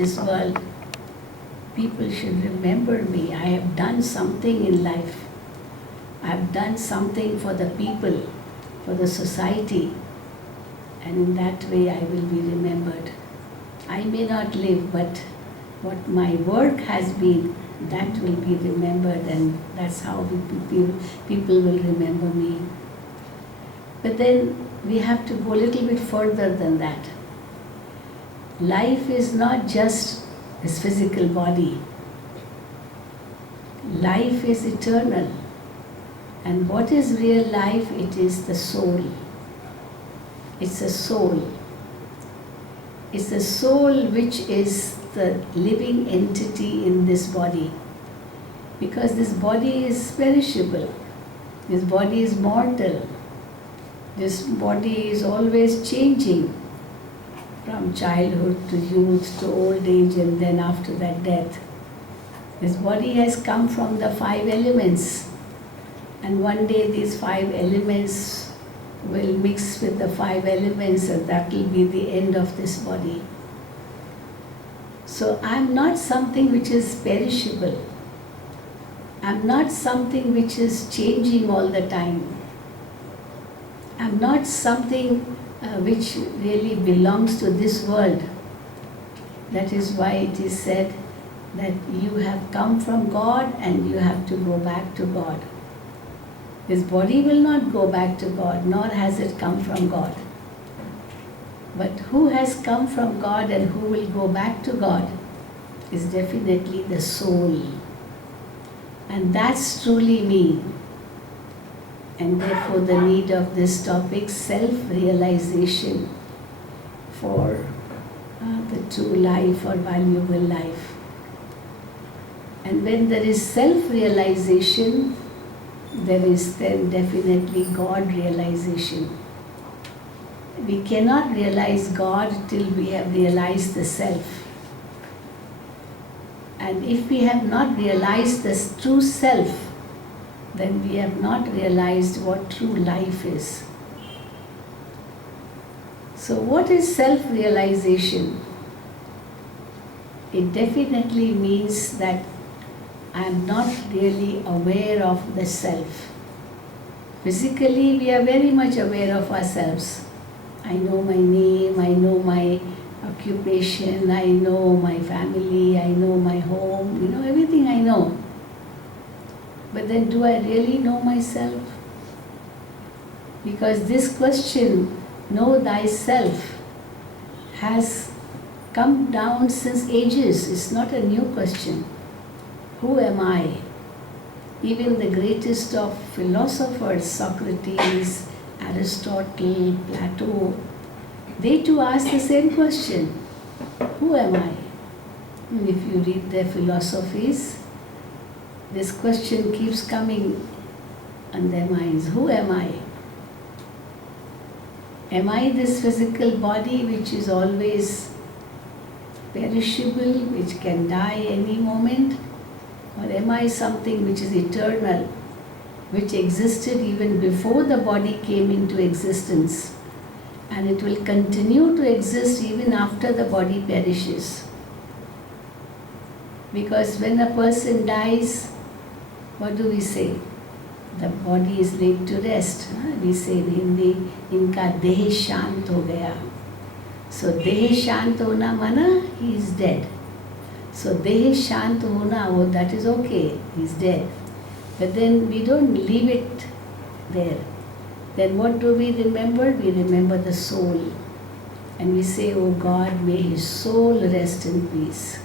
this world, people should remember me. I have done something in life. I have done something for the people, for the society, and in that way I will be remembered. I may not live, but what my work has been, that will be remembered, and that's how people will remember me. But then we have to go a little bit further than that. Life is not just this physical body. Life is eternal. And what is real life? It is the soul. It's a soul. It's the soul which is the living entity in this body. Because this body is perishable. This body is mortal. This body is always changing from childhood to youth to old age, and then after that death. This body has come from the 5 elements, and one day these 5 elements will mix with the 5 elements, and that will be the end of this body. So I'm not something which is perishable. I'm not something which is changing all the time. I'm not something which really belongs to this world. That is why it is said that you have come from God and you have to go back to God. This body will not go back to God, nor has it come from God. But who has come from God and who will go back to God is definitely the soul. And that's truly me. And therefore the need of this topic, self-realization for the true life or valuable life. And when there is self-realization, there is then definitely God realization. We cannot realize God till we have realized the self. And if we have not realized this true self, then we have not realized what true life is. So what is self-realization? It definitely means that I am not really aware of the self. Physically, we are very much aware of ourselves. I know my name, I know my occupation, I know my family, I know my home, everything I know. But then do I really know myself? Because this question, know thyself, has come down since ages. It's not a new question. Who am I? Even the greatest of philosophers, Socrates, Aristotle, Plato, they too ask the same question. Who am I? And if you read their philosophies, this question keeps coming on their minds. Who am I? Am I this physical body which is always perishable, which can die any moment? Or am I something which is eternal, which existed even before the body came into existence, and it will continue to exist even after the body perishes? Because when a person dies, what do we say? The body is laid to rest. We say in Hindi, inka deh shant ho gaya. So deh shant hona mana, he is dead. So deh shant hona, that is okay, he is dead. But then we don't leave it there. Then what do we remember? We remember the soul. And we say, oh God, may his soul rest in peace.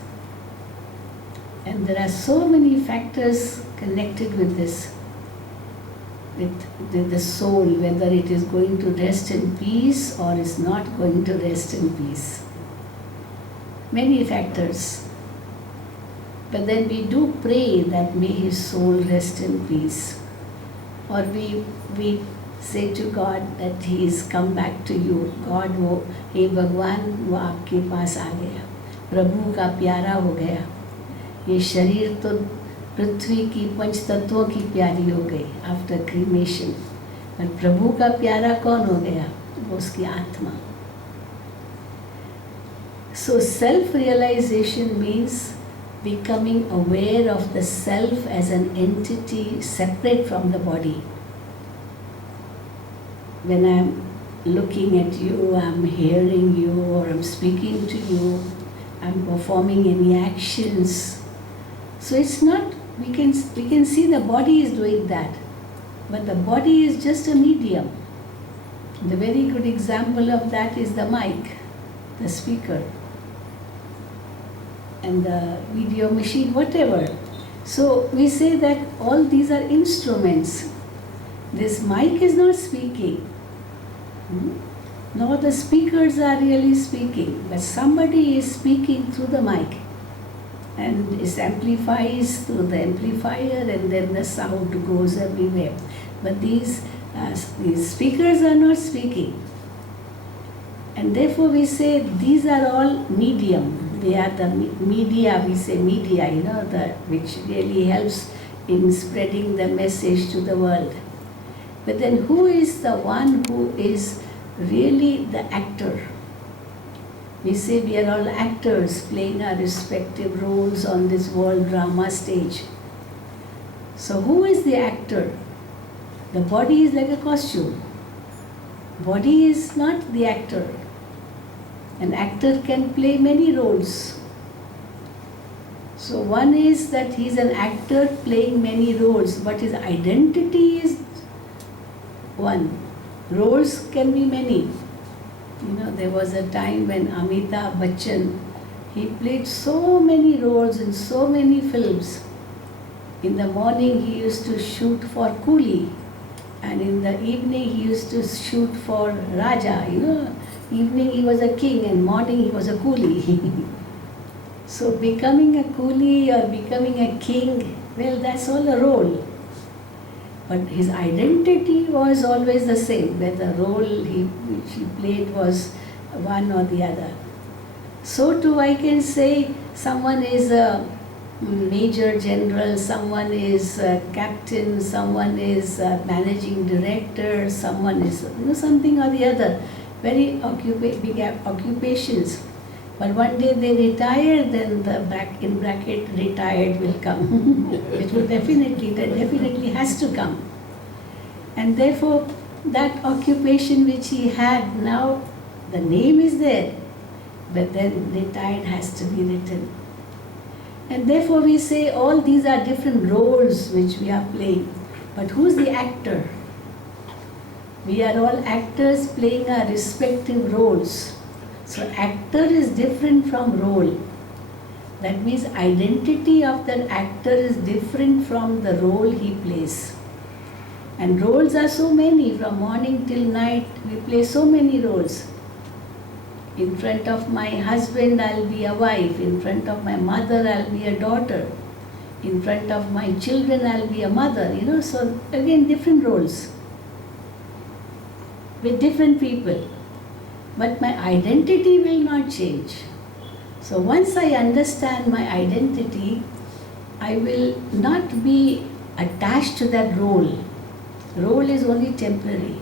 And there are so many factors connected with this, with the soul, whether it is going to rest in peace or is not going to rest in peace. Many factors. But then we do pray that may his soul rest in peace. Or we say to God that he is come back to you. God, हे भगवान, वो आपके पास आ गया, प्रभु का प्यारा हो गया. ये शरीर तो पृथ्वी की पंच तत्वों की प्यारी हो गई आफ्टर क्रीमेशन, पर प्रभु का प्यारा कौन हो गया? वो उसकी आत्मा. So self-realization means becoming aware of the self as an entity separate from the body. When I'm looking at you, I'm hearing you, or I'm speaking to you, I'm performing any actions. So it's not, we can see the body is doing that, but the body is just a medium. The very good example of that is the mic, the speaker, and the video machine, whatever. So we say that all these are instruments. This mic is not speaking, nor the speakers are really speaking, but somebody is speaking through the mic, and it amplifies through the amplifier, and then the sound goes everywhere. But these speakers are not speaking. And therefore we say these are all medium. They are the media, we say media, which really helps in spreading the message to the world. But then who is the one who is really the actor? We say we are all actors playing our respective roles on this world drama stage. So who is the actor? The body is like a costume. Body is not the actor. An actor can play many roles. So one is that he is an actor playing many roles, but his identity is one. Roles can be many. There was a time when Amitabh Bachchan, he played so many roles in so many films. In the morning he used to shoot for Coolie, and in the evening he used to shoot for Raja. Evening he was a king and morning he was a coolie. So becoming a coolie or becoming a king, well, that's all a role. But his identity was always the same, whether the role which he played was one or the other. So too I can say someone is a major general, someone is a captain, someone is a managing director, someone is something or the other. Very big occupations. But one day they retire, then the in bracket retired will come. It will definitely has to come. And therefore that occupation which he had, now the name is there, but then retired has to be written. And therefore we say all these are different roles which we are playing. But who's the actor? We are all actors playing our respective roles. So actor is different from role. That means identity of that actor is different from the role he plays. And roles are so many, from morning till night we play so many roles. In front of my husband I'll be a wife, in front of my mother I'll be a daughter, in front of my children I'll be a mother, so again different roles with different people. But my identity will not change. So once I understand my identity, I will not be attached to that role. Role is only temporary.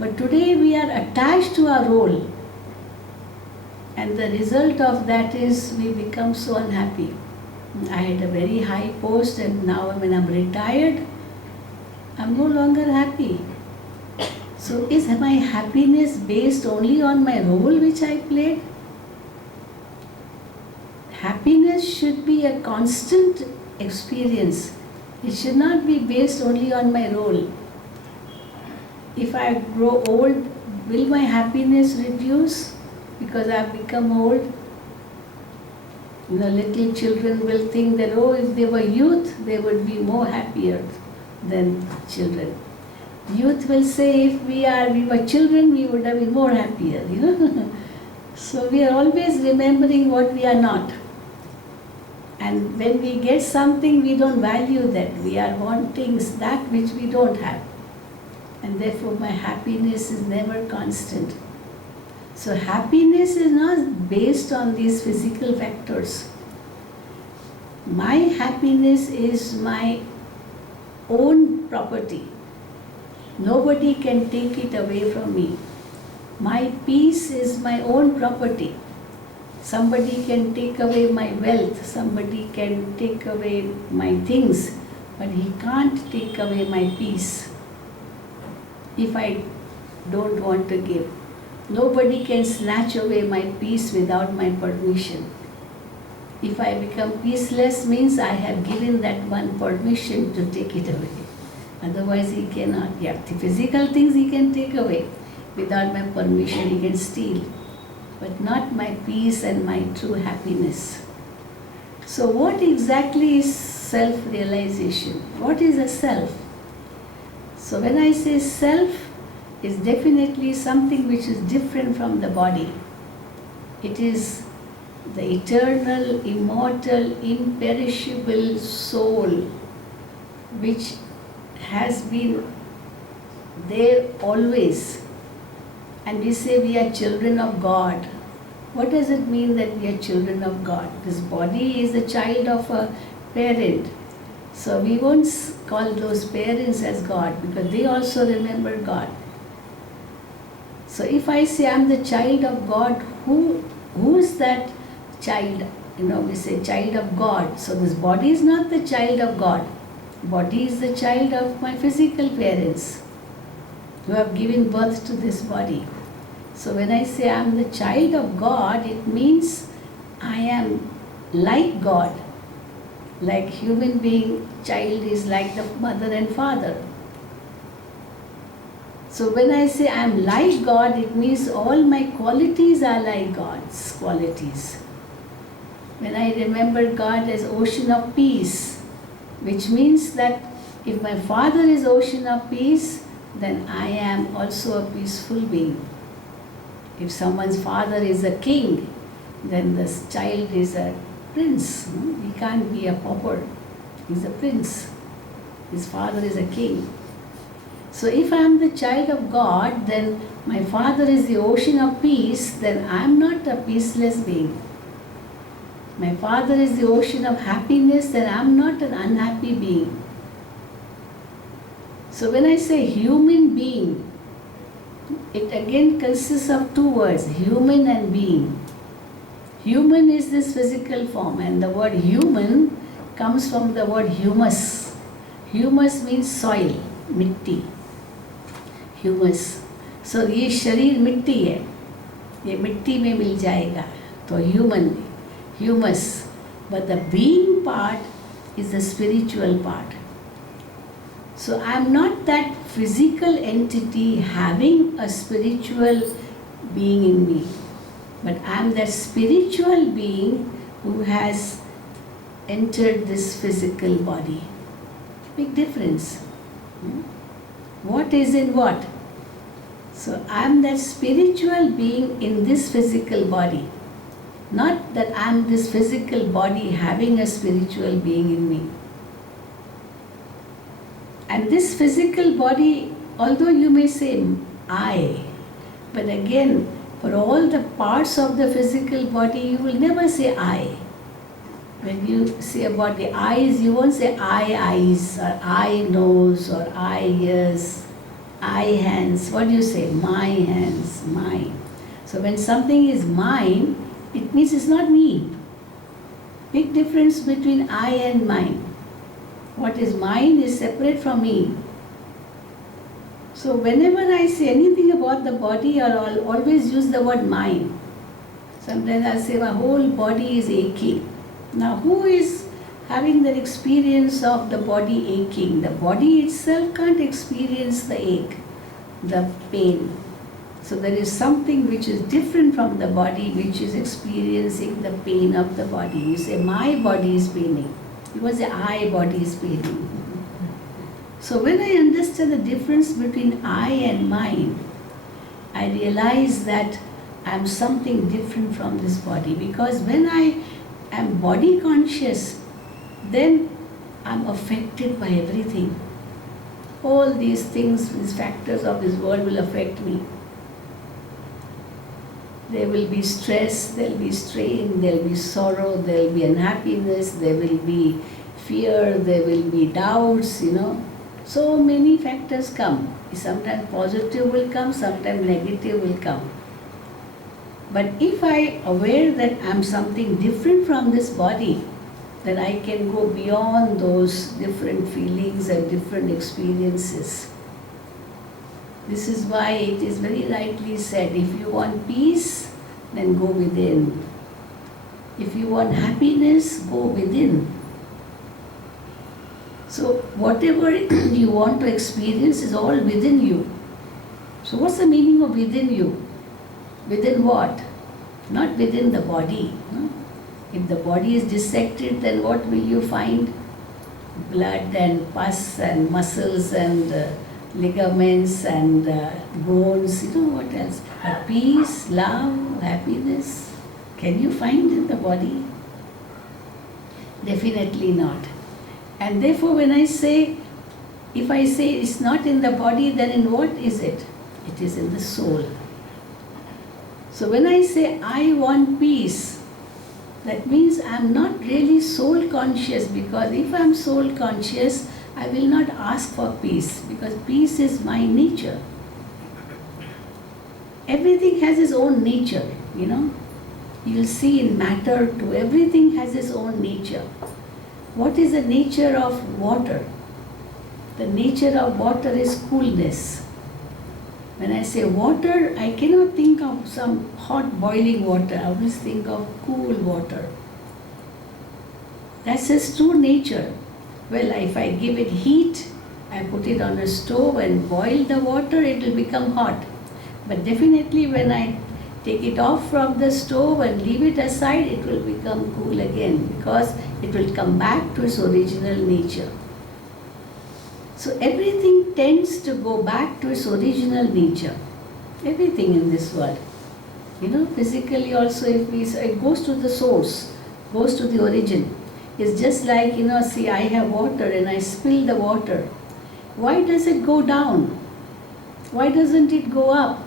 But today we are attached to our role. And the result of that is we become so unhappy. I had a very high post, and now when I'm retired, I'm no longer happy. So is my happiness based only on my role which I played? Happiness should be a constant experience. It should not be based only on my role. If I grow old, will my happiness reduce because I've become old? Little children will think that, if they were youth, they would be more happier than children. Youth will say, if we were children, we would have been more happier, So we are always remembering what we are not. And when we get something, we don't value that. We are wanting that which we don't have. And therefore my happiness is never constant. So happiness is not based on these physical factors. My happiness is my own property. Nobody can take it away from me. My peace is my own property. Somebody can take away my wealth, somebody can take away my things, but he can't take away my peace if I don't want to give. Nobody can snatch away my peace without my permission. If I become peaceless means I have given that one permission to take it away. Otherwise he cannot. Yeah, the physical things he can take away. Without my permission he can steal. But not my peace and my true happiness. So what exactly is self-realization? What is a self? So when I say self, it's definitely something which is different from the body. It is the eternal, immortal, imperishable soul which has been there always. And we say we are children of God. What does it mean that we are children of God? This body is the child of a parent. So we won't call those parents as God because they also remember God. So if I say I'm the child of God, who is that child? We say child of God. So this body is not the child of God. Body is the child of my physical parents who have given birth to this body. So when I say I am the child of God, it means I am like God. Like human being, child is like the mother and father. So when I say I am like God, it means all my qualities are like God's qualities. When I remember God as ocean of peace, which means that if my father is ocean of peace, then I am also a peaceful being. If someone's father is a king, then this child is a prince. He can't be a pauper. He's a prince. His father is a king. So if I am the child of God, then my father is the ocean of peace, then I am not a peaceless being. My father is the ocean of happiness, then I am not an unhappy being. So when I say human being, it again consists of two words, human and being. Human is this physical form, and the word human comes from the word humus. Humus means soil, mitti. Humus. So ये शरीर मिट्टी है, ये मिट्टी में मिल जाएगा, तो human, humus. But the being part is the spiritual part. So I am not that physical entity having a spiritual being in me, but I am that spiritual being who has entered this physical body. Big difference. What is in what? So I am that spiritual being in this physical body. Not that I am this physical body having a spiritual being in me. And this physical body, although you may say I, but again, for all the parts of the physical body, you will never say I. When you say about the eyes, you won't say I eyes, or I nose, or I ears, I hands. What do you say? My hands, mine. So when something is mine, it means it's not me. Big difference between I and mine. What is mine is separate from me. So whenever I say anything about the body, I'll always use the word mine. Sometimes I'll say my whole body is aching. Now who is having that experience of the body aching? The body itself can't experience the ache, the pain. So there is something which is different from the body which is experiencing the pain of the body. You say my body is paining. You must say I body is paining. So when I understand the difference between I and mine, I realize that I am something different from this body, because when I am body conscious, then I am affected by everything. All these things, these factors of this world will affect me. There will be stress, there will be strain, there will be sorrow, there will be unhappiness, there will be fear, there will be doubts, So many factors come. Sometimes positive will come, sometimes negative will come. But if I aware that I'm something different from this body, then I can go beyond those different feelings and different experiences. This is why it is very rightly said, if you want peace, then go within. If you want happiness, go within. So whatever you want to experience is all within you. So what's the meaning of within you? Within what? Not within the body. No? If the body is dissected, then what will you find? Blood and pus and muscles and ligaments and bones, what else? But peace, love, happiness, can you find in the body? Definitely not. And therefore when I say, if I say it's not in the body, then in what is it? It is in the soul. So when I say I want peace, that means I am not really soul conscious, because if I am soul conscious, I will not ask for peace, because peace is my nature. Everything has its own nature, You will see in matter too, everything has its own nature. What is the nature of water? The nature of water is coolness. When I say water, I cannot think of some hot boiling water. I always think of cool water. That's its true nature. Well, if I give it heat, I put it on a stove and boil the water, it will become hot. But definitely when I take it off from the stove and leave it aside, it will become cool again, because it will come back to its original nature. So everything tends to go back to its original nature. Everything in this world. Physically also, it goes to the source, goes to the origin. It's just like, see, I have water and I spill the water. Why does it go down? Why doesn't it go up?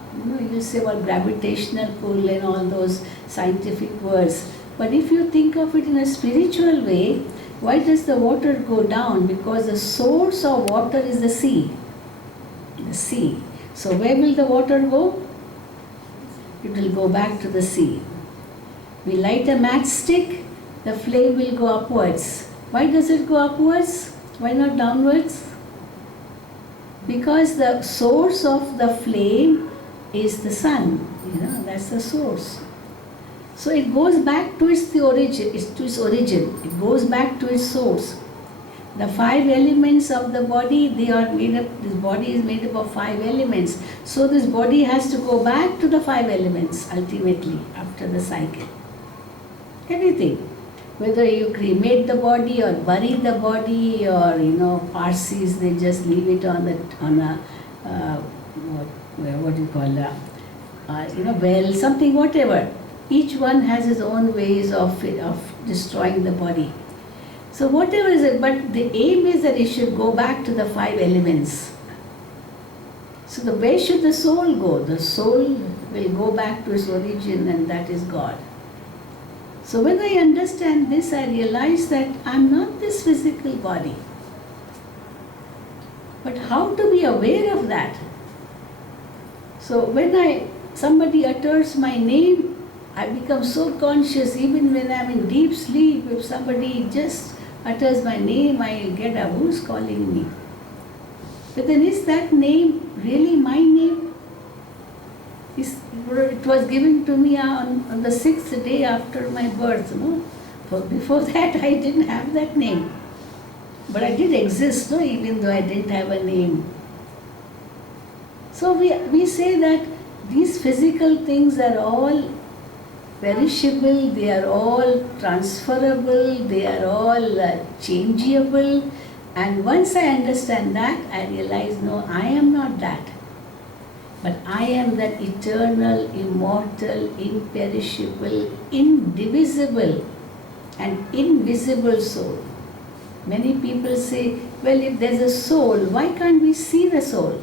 You say, well, gravitational pull and all those scientific words. But if you think of it in a spiritual way, why does the water go down? Because the source of water is the sea. The sea. So where will the water go? It will go back to the sea. We light a matchstick, the flame will go upwards. Why does it go upwards? Why not downwards? Because the source of the flame is the sun. That's the source. So it goes back to its origin. It goes back to its source. The 5 elements of the body, they are made up. This body is made up of 5 elements. So this body has to go back to the 5 elements ultimately after the cycle. Everything. Whether you cremate the body or bury the body, or Parsis, they just leave it on a what do you call well, something, whatever. Each one has his own ways of destroying the body. So whatever is it, but the aim is that it should go back to the 5 elements. So where should the soul go? The soul will go back to its origin, and that is God. So when I understand this, I realize that I'm not this physical body. But how to be aware of that? So when somebody utters my name, I become so conscious. Even when I'm in deep sleep, if somebody just utters my name, I get a who's calling me. But then is that name really my name? It was given to me on the 6th day after my birth. Before that I didn't have that name. But I did exist, even though I didn't have a name. So we say that these physical things are all perishable, they are all transferable, they are all changeable. And once I understand that, I realize, no, I am not that. But I am that eternal, immortal, imperishable, indivisible and invisible soul. Many people say, well, if there's a soul, why can't we see the soul?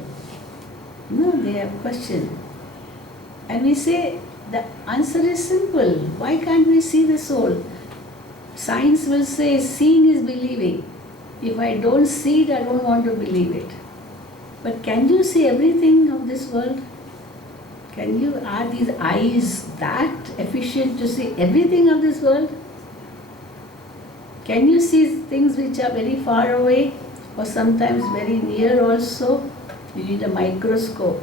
No, they have question. And we say, the answer is simple. Why can't we see the soul? Science will say, seeing is believing. If I don't see it, I don't want to believe it. But can you see everything of this world? Are these eyes that efficient to see everything of this world? Can you see things which are very far away or sometimes very near also? You need a microscope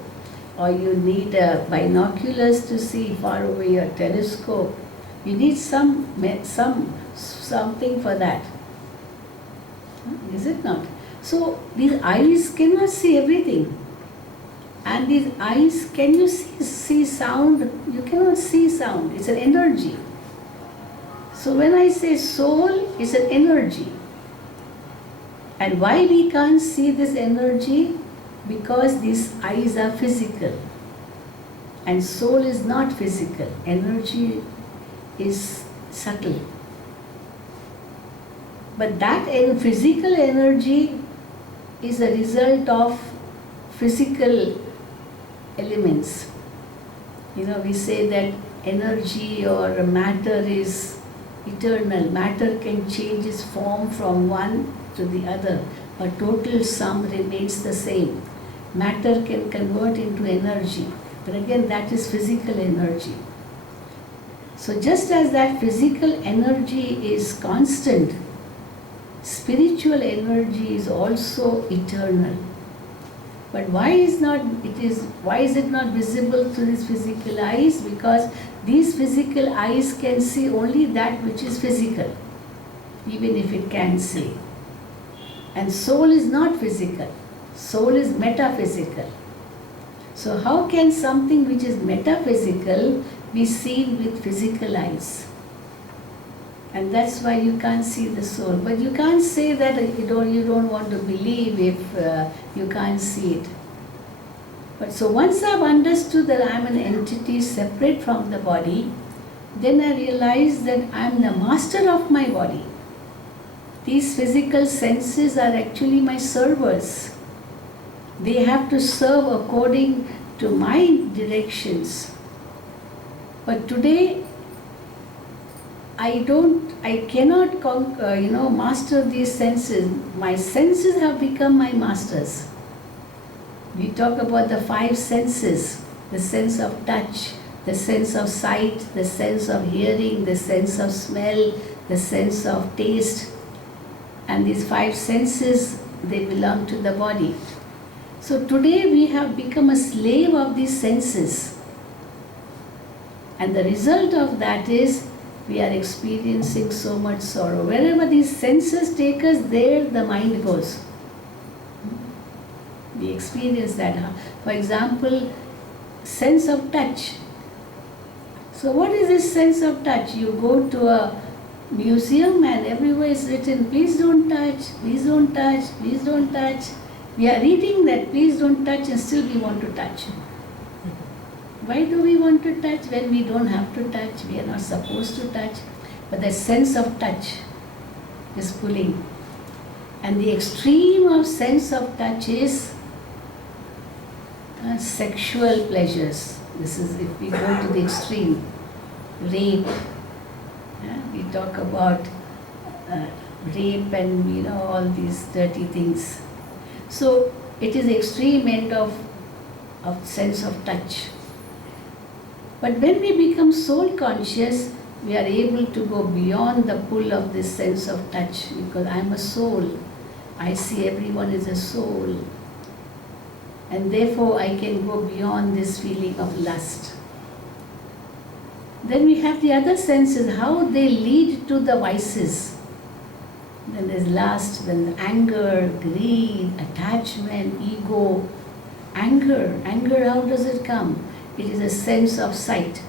or you need binoculars to see far away, a telescope. You need something for that. Is it not? So these eyes cannot see everything. And these eyes, can you see sound? You cannot see sound. It's an energy. So when I say soul, it's an energy. And why we can't see this energy? Because these eyes are physical. And soul is not physical. Energy is subtle. But that physical energy is a result of physical elements. We say that energy or matter is eternal. Matter can change its form from one to the other, but total sum remains the same. Matter can convert into energy, but again that is physical energy. So just as that physical energy is constant, spiritual energy is also eternal. But why is it not visible to these physical eyes? Because these physical eyes can see only that which is physical, even if it can see. And soul is not physical. Soul is metaphysical. So how can something which is metaphysical be seen with physical eyes? And that's why you can't see the soul. But you can't say that you don't want to believe if you can't see it. But so once I've understood that I'm an entity separate from the body, then I realize that I'm the master of my body. These physical senses are actually my servers. They have to serve according to my directions. But today, I cannot master these senses. My senses have become my masters. We talk about the 5 senses, the sense of touch, the sense of sight, the sense of hearing, the sense of smell, the sense of taste. And these 5 senses, they belong to the body. So today we have become a slave of these senses. And the result of that is we are experiencing so much sorrow. Wherever these senses take us, there the mind goes. We experience that. For example, sense of touch. So what is this sense of touch? You go to a museum and everywhere is written, please don't touch, please don't touch, please don't touch. We are reading that, please don't touch, and still we want to touch. Why do we want to touch when we don't have to touch? We are not supposed to touch. But the sense of touch is pulling. And the extreme of sense of touch is sexual pleasures. This is if we go to the extreme. Rape. We talk about rape and all these dirty things. So it is the extreme end of sense of touch. But when we become soul conscious, we are able to go beyond the pull of this sense of touch, because I am a soul. I see everyone as a soul. And therefore I can go beyond this feeling of lust. Then we have the other senses, how they lead to the vices. Then there's lust, then anger, greed, attachment, ego. Anger, how does it come? It is a sense of sight.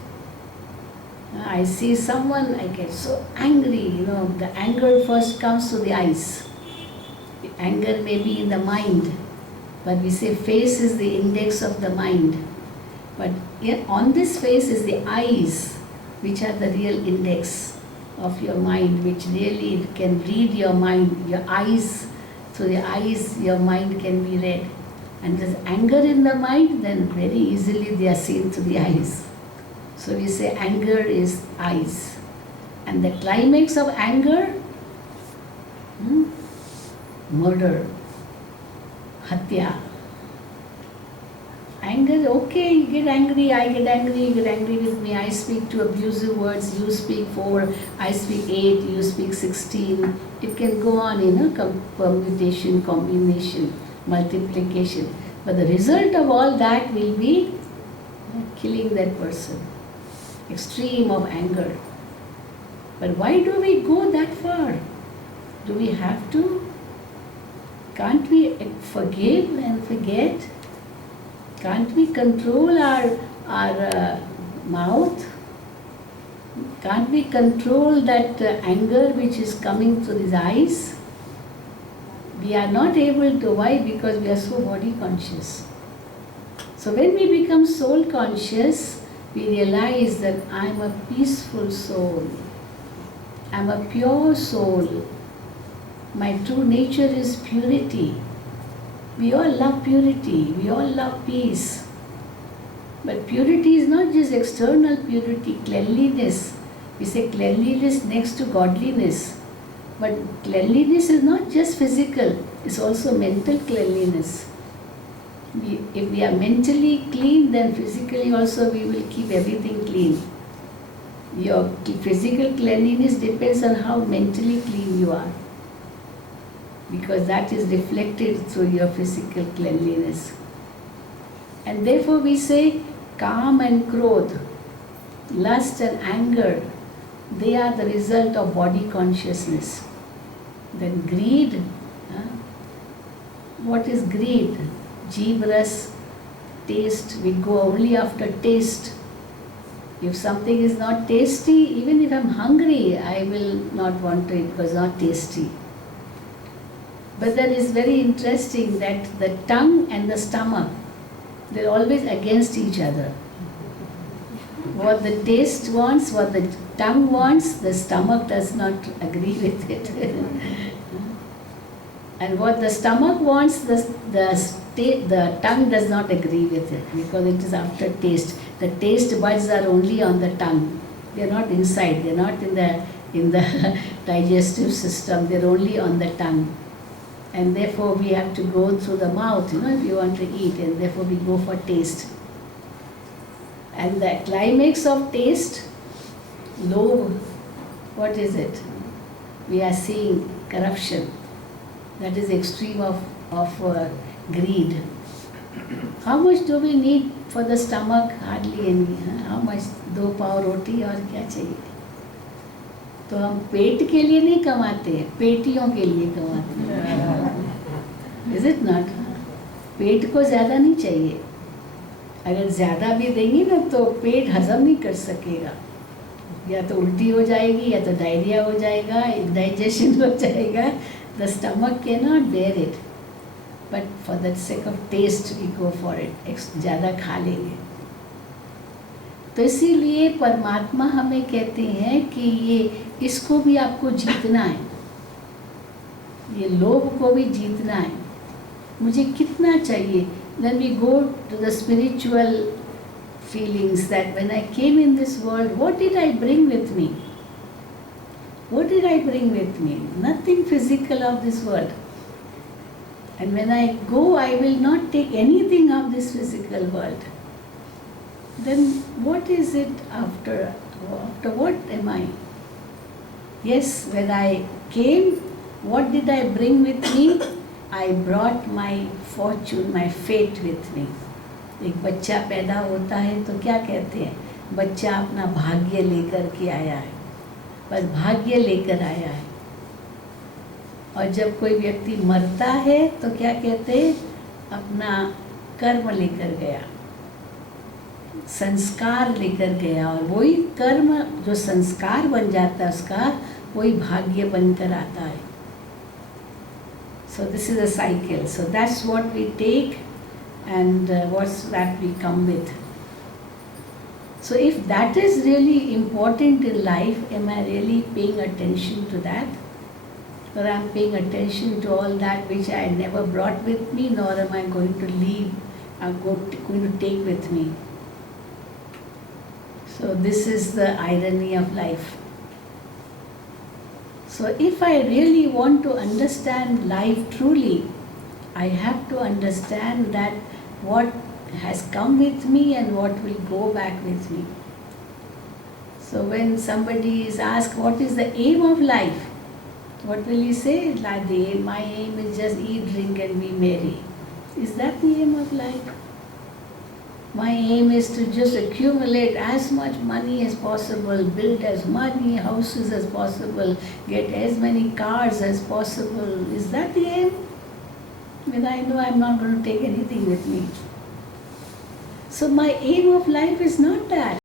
I see someone, I get so angry. The anger first comes to the eyes. The anger may be in the mind, but we say face is the index of the mind. But on this face is the eyes, which are the real index of your mind, which really can read your mind, your eyes. Through the eyes, your mind can be read. And there's anger in the mind, then very easily they are seen through the eyes. So we say anger is eyes. And the climax of anger, murder, hatya. Anger, okay, you get angry, I get angry, you get angry with me, I speak two abusive words, you speak 4, I speak 8, you speak 16. It can go on, permutation, combination, multiplication. But the result of all that will be killing that person. Extreme of anger. But why do we go that far? Do we have to? Can't we forgive and forget? Can't we control our mouth? Can't we control that anger which is coming through his eyes? We are not able to. Why? Because we are so body conscious. So when we become soul conscious, we realize that I am a peaceful soul. I am a pure soul. My true nature is purity. We all love purity. We all love peace. But purity is not just external purity, cleanliness. We say cleanliness next to godliness. But cleanliness is not just physical, it's also mental cleanliness. If we are mentally clean, then physically also we will keep everything clean. Your physical cleanliness depends on how mentally clean you are, because that is reflected through your physical cleanliness. And therefore we say Kam and Krodh, lust and anger, they are the result of body consciousness. Then greed, what is greed? Jeev taste, we go only after taste. If something is not tasty, even if I'm hungry, I will not want to eat because it's not tasty. But then it's very interesting that the tongue and the stomach, they're always against each other. What the taste wants, what the tongue wants, the stomach does not agree with it. And what the stomach wants, the tongue does not agree with it, because it is after taste. The taste buds are only on the tongue. They are not inside. They are not in the digestive system. They are only on the tongue. And therefore we have to go through the mouth, if you want to eat, and therefore we go for taste. And the climax of taste, lobh, what is it? We are seeing corruption. That is extreme of greed. How much do we need for the stomach? Hardly any. How much? 2 पाव रोटी और क्या चाहिए? तो हम पेट के लिए नहीं कमाते, पेटियों के लिए कमाते हैं। Is it not? पेट को ज़्यादा नहीं चाहिए। अगर ज़्यादा भी देंगे ना तो पेट हजम नहीं कर सकेगा, या तो उल्टी हो जाएगी, या तो डायरिया हो जाएगा, डाइजेशन हो जाएगा. The stomach cannot bear it, but for the sake of taste we go for it. ज़्यादा खा लेंगे. तो इसीलिए परमात्मा हमें कहते हैं कि ये इसको भी आपको जीतना है, ये लोभ को भी जीतना है. मुझे कितना चाहिए? Then we go to the spiritual feelings that when I came in this world, what did I bring with me? What did I bring with me? Nothing physical of this world. And when I go, I will not take anything of this physical world. Then what is it after? After what am I? Yes, when I came, what did I bring with me? I brought my fortune, my fate with me. एक बच्चा पैदा होता है तो क्या कहते हैं? बच्चा अपना भाग्य लेकर के आया है, बस भाग्य लेकर आया है. और जब कोई व्यक्ति मरता है तो क्या कहते हैं? अपना कर्म लेकर गया, संस्कार लेकर गया, और वही कर्म जो संस्कार बन जाता है उसका, वही भाग्य बनकर आता है. So this is a cycle. So that's what we take, and what's that we come with. So if that is really important in life, am I really paying attention to that? Or I'm paying attention to all that which I never brought with me, nor am I going to leave, I'm going to take with me. So this is the irony of life. So if I really want to understand life truly, I have to understand that what has come with me and what will go back with me. So when somebody is asked what is the aim of life, what will you say? Like my aim is just eat, drink and be merry. Is that the aim of life? My aim is to just accumulate as much money as possible, build as many houses as possible, get as many cars as possible. Is that the aim? When I know I'm not going to take anything with me. So my aim of life is not that.